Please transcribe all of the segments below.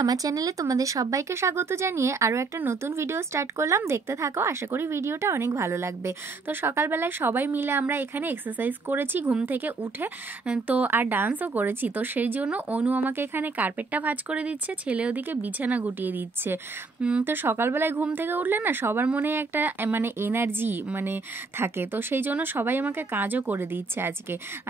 আমার চ্যানেলে তোমাদের সবাইকে স্বাগত জানিয়ে আরও একটা নতুন ভিডিও স্টার্ট করলাম। দেখতে থাকো, আশা করি ভিডিওটা অনেক ভালো লাগবে। তো সকালবেলায় সবাই মিলে আমরা এখানে এক্সারসাইজ করেছি ঘুম থেকে উঠে, তো আর ডান্সও করেছি। তো সেই জন্য অনু আমাকে এখানে কার্পেটটা ভাঁজ করে দিচ্ছে, ছেলে ওদিকে বিছানা গুটিয়ে দিচ্ছে। তো সকালবেলায় ঘুম থেকে উঠলে না সবার মনে একটা এনার্জি থাকে, তো সেই জন্য সবাই আমাকে কাজও করে দিচ্ছে।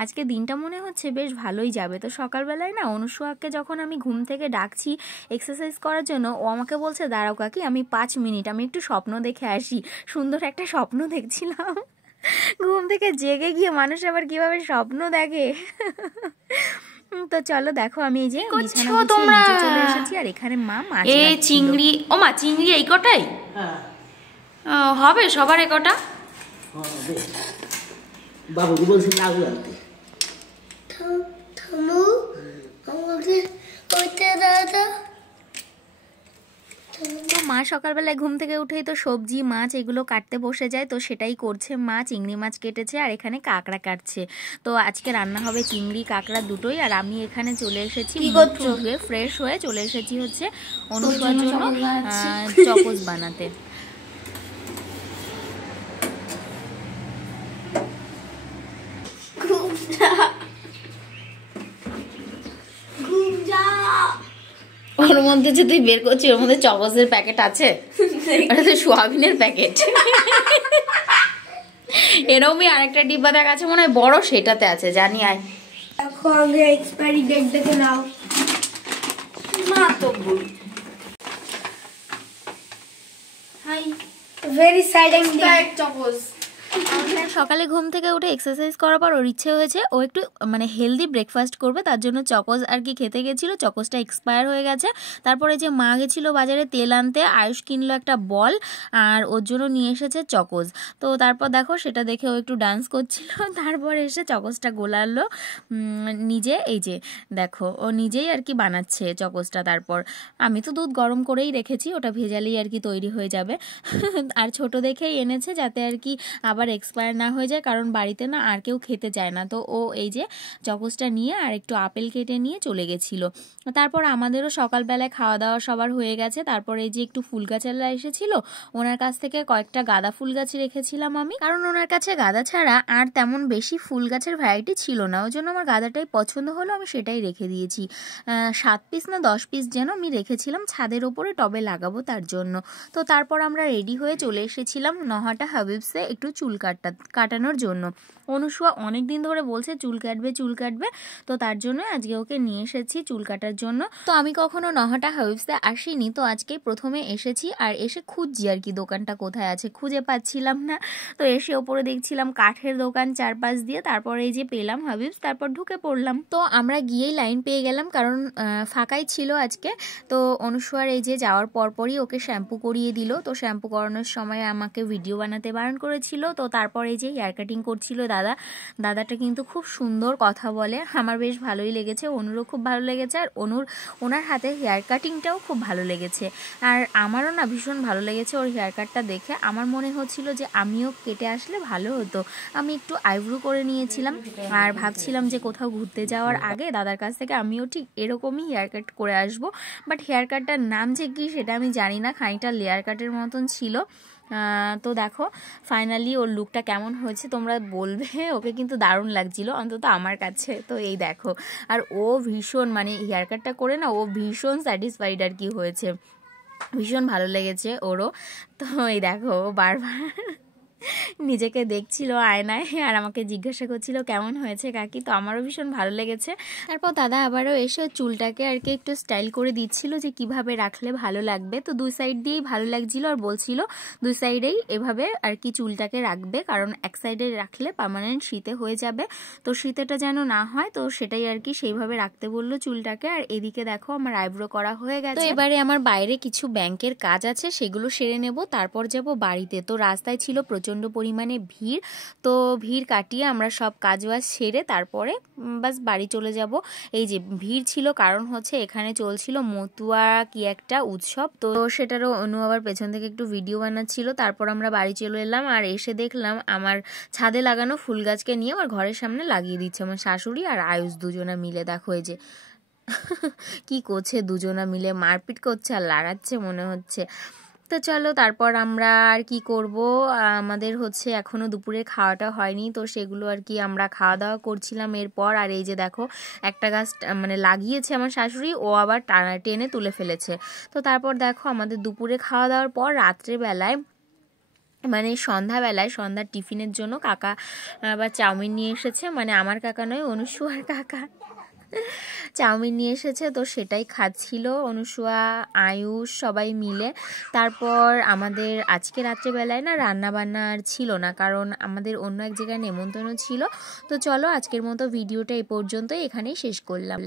আজকে দিনটা মনে হচ্ছে বেশ ভালোই যাবে। তো সকালবেলায় না অনুসুয়াকে যখন আমি ঘুম থেকে ডাকছি এক্সারসাইজ করার জন্য, ও আমাকে বলছে দাঁড়াও কাকি, আমি 5 মিনিট আমি একটু স্বপ্ন দেখে আসি। সুন্দর একটা স্বপ্ন দেখছিলাম। ঘুম থেকে জেগে গিয়ে মানুষ আবার কিভাবে স্বপ্ন দেখে। তো চলো দেখো, আমি এই যে বিছানা গুছিয়ে নিচে চলে এসেছি, আর এখানে মা মাছ এই চিংড়ি, ও মা চিংড়ি এই কটাই হবে সবার? এ কটা বাবু বলছি লাগু আনতে। তো মা সকালবেলায় ঘুম থেকে উঠেই তো সবজি মাছ এগুলো কাটতে বসে যায়, তো সেটাই করছে মা। চিংড়ি মাছ কেটেছে আর এখানে কাঁকড়া কাটছে। তো আজকে রান্না হবে চিংড়ি কাঁকড়া দুটোই। আর আমি এখানে চলে এসেছি ফ্রেশ হয়ে চলে এসেছি হচ্ছে অনুসুয়ার জন্য চকোস বানাতে। ওর মধ্যে যে তুই বের করছিস, ওর মধ্যে চকোসের প্যাকেট আছে? ওটা তো সোয়াবিনের প্যাকেট। এরকমই আরেকটা ডিব্বা দেখা আছে মনে হয় বড়, সেটাতে আছে জানি। আয় দেখো আগে এক্সপায়ারি ডেট দেখে নাও। মা তো ভুল। হাই ভেরি সাইড এক্সপায়ার্ড চকোস। সকালে ঘুম থেকে উঠে এক্সারসাইজ করার পর ওর ইচ্ছে হয়েছে ও একটু হেলদি ব্রেকফাস্ট করবে, তার জন্য চকোস আর কি খেতে গেছিলো। চকোসটা এক্সপায়ার হয়ে গেছে। তারপরে যে মা গেছিলো বাজারে তেল আনতে, আয়ুষ কিনলো একটা বল আর ওর জন্য নিয়ে এসেছে চকোস। তো তারপর দেখো সেটা দেখে ও একটু ডান্স করছিল। তারপর এসে চকোসটা গোলালো নিজে। এই যে দেখো ও নিজেই আর কি বানাচ্ছে চকোসটা। তারপর আমি তো দুধ গরম করেই রেখেছি, ওটা ভেজালেই আর কি তৈরি হয়ে যাবে। আর ছোট দেখেই এনেছে যাতে আর কি আবার এক্সপায়ার না হয়ে যায়, কারণ বাড়িতে না আর কেউ খেতে চায় না। তো ও এই যে চকোসটা নিয়ে আর একটু আপেল কেটে নিয়ে চলে গেছিলো। তারপর আমাদেরও সকালবেলায় খাওয়া দাওয়া সবার হয়ে গেছে। তারপর এই যে একটু ফুল গাছেরা এসেছিল, ওনার কাছ থেকে কয়েকটা গাঁদা ফুল গাছ রেখেছিলাম আমি, কারণ ওনার কাছে গাঁদা ছাড়া আর তেমন বেশি ফুল গাছের ভ্যারাইটি ছিল না। ওই জন্য আমার গাঁদাটাই পছন্দ হলো, আমি সেটাই রেখে দিয়েছি। 7 পিস না 10 পিস যেন আমি রেখেছিলাম ছাদের ওপরে টবে লাগাবো তার জন্য। তো তারপর আমরা রেডি হয়ে চলে এসেছিলাম নহাটা হাবিবসে একটু চুল কাটানোর জন্য। অনুসুয়া অনেক দিন ধরে বলছে চুল কাটবে, তো তার জন্য আজকে ওকে নিয়ে এসেছি চুল কাটার জন্য। তো আমি কখনো নহাটা হাবিবসে আসিনি, তো আজকে প্রথমে এসেছি। আর এসে খুঁজছি আর কি দোকানটা কোথায় আছে, খুঁজে পাচ্ছিলাম না। তো এসে ওপরে দেখছিলাম কাঠের দোকান চারপাশ দিয়ে, তারপর এই যে পেলাম হাবিবস, তারপর ঢুকে পড়লাম। তো আমরা গিয়েই লাইন পেয়ে গেলাম, কারণ ফাঁকাই ছিল আজকে। তো অনুসুয়ার এই যে যাওয়ার পরপরই ওকে শ্যাম্পু করিয়ে দিল। তো শ্যাম্পু করানোর সময় আমাকে ভিডিও বানাতে বারণ করেছিল। তো তারপর এই যে হেয়ার কাটিং করছিল দাদাটা কিন্তু খুব সুন্দর কথা বলে, আমার বেশ ভালোই লেগেছে, অনুরও খুব ভালো লেগেছে। আর ওনার হাতে হেয়ার কাটিংটাও খুব ভালো লেগেছে। আর আমারও না ভীষণ ভালো লেগেছে ওর হেয়ার কাটটা দেখে। আমার মনে হচ্ছিল যে আমিও কেটে আসলে ভালো হতো। আমি একটু আইব্রো করে নিয়েছিলাম, আর ভাবছিলাম যে কোথাও ঘুরতে যাওয়ার আগে দাদার কাছ থেকে আমিও ঠিক এরকমই হেয়ার কাট করে আসবো। বাট হেয়ার কাটটার নাম যে কি সেটা আমি জানি না, খানিকটা লেয়ার কাটের মতন ছিল। তো দেখো ফাইনালি ওর লুকটা কেমন হয়েছে তোমরা বলবে। ওকে কিন্তু দারুণ লাগছিল, অন্তত আমার কাছে। তো এই দেখো, আর ও ভীষণ হেয়ার কাটটা করে না ও ভীষণ স্যাটিসফাইড আর কি হয়েছে, ভীষণ ভালো লেগেছে ওরও। তো এই দেখো বারবার নিজেকে দেখছিল আয়নায় আর আমাকে জিজ্ঞাসা করছিল কেমন হয়েছে কাকি। তো আমারও ভীষণ ভালো লেগেছে। তারপর দাদা আবারও এসে চুলটাকে আর কি একটু স্টাইল করে দিচ্ছিল যে কিভাবে রাখলে ভালো লাগবে। তো দুই সাইড দিয়েই ভালো লাগছিল, আর বলছিল দুই সাইডেই এভাবে আর কি চুলটাকে রাখবে, কারণ এক সাইডে রাখলে পার্মানেন্ট শীতে হয়ে যাবে, তো শীতেটা যেন না হয়। তো সেটাই আর কি সেইভাবে রাখতে বললো চুলটাকে। আর এদিকে দেখো আমার আইব্রো করা হয়ে গেছে। তো এবারে আমার বাইরে কিছু ব্যাংকের কাজ আছে, সেগুলো সেরে নেব, তারপর যাব বাড়িতে। তো রাস্তায় ছিল প্রচুর প্রচণ্ড পরিমাণে ভিড়। তো ভিড় কাটিয়ে আমরা সব কাজ বাজ সেরে তারপরে বাস বাড়ি চলে যাব। এই যে ভিড় ছিল কারণ হচ্ছে এখানে চলছিল মতুয়া কি একটা উৎসব, তো সেটারও অনু আবার পেছন থেকে একটু ভিডিও বানাচ্ছিল। তারপর আমরা বাড়ি চলে এলাম, আর এসে দেখলাম আমার ছাদে লাগানো ফুল গাছকে নিয়ে আমার ঘরের সামনে লাগিয়ে দিচ্ছে আমার শাশুড়ি আর আয়ুষ দুজনে মিলে। দেখো এই যে কি করছে দুজনা মিলে, মারপিট করছে আর লাগাচ্ছে মনে হচ্ছে। তো চলো তারপর আমরা আর কি করব, আমাদের হচ্ছে এখনও দুপুরে খাওয়াটা হয়নি, তো সেগুলো আর কি আমরা খাওয়া দাওয়া করছিলাম এরপর। আর এই যে দেখো একটা গাছ মানে লাগিয়েছে আমার শাশুড়ি, ও আবার টেনে তুলে ফেলেছে। তো তারপর দেখো আমাদের দুপুরে খাওয়া দাওয়ার পর রাত্রেবেলায় মানে সন্ধ্যার টিফিনের জন্য কাকা আবার চাউমিন নিয়ে এসেছে, মানে আমার কাকা নয়, অনুসুয়ার কাকা চাউমিন নিয়ে এসেছে। তো সেটাই খাচ্ছিল অনুসুয়া, আয়ুষ সবাই মিলে। তারপর আমাদের আজকে রাত্রেবেলায় না রান্না বান্না আর ছিল না, কারণ আমাদের অন্য এক জায়গায় নেমন্তন্ন ছিল। তো চলো আজকের মতো ভিডিওটা এই পর্যন্তই, এখানেই শেষ করলাম।